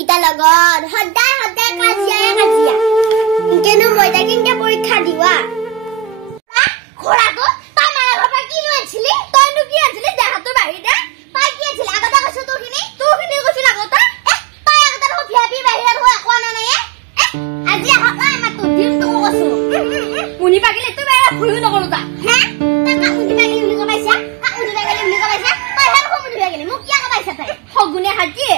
গিটা লগত সদায় সদায় কাজিয়া কেনে মই তাকিনকে পৰীক্ষা দিবা খোৰাটো তাই মাৰা ঘৰৰ কি লৈছিলি তইনো কি আছিলি দেহাটো বাহিৰে তাই কি আছিল আগতে কৈছ তোৰখিনি কৈছিল আগতে তাই আগতে ভিয়াপি বাহিৰে হৈ কোৱা নাই আজি হকা আমাৰ তো দিম তো কৈছো মুনি পাগিলে তো বেয়া ভুল নকৰো তা হে তা মুনি পাগিলে বুলি কৈছা তা মুনি পাগিলে বুলি কৈছা তই হেন মুনি পাগিলে মোক কি কৈছা তাই হগুনে হাজি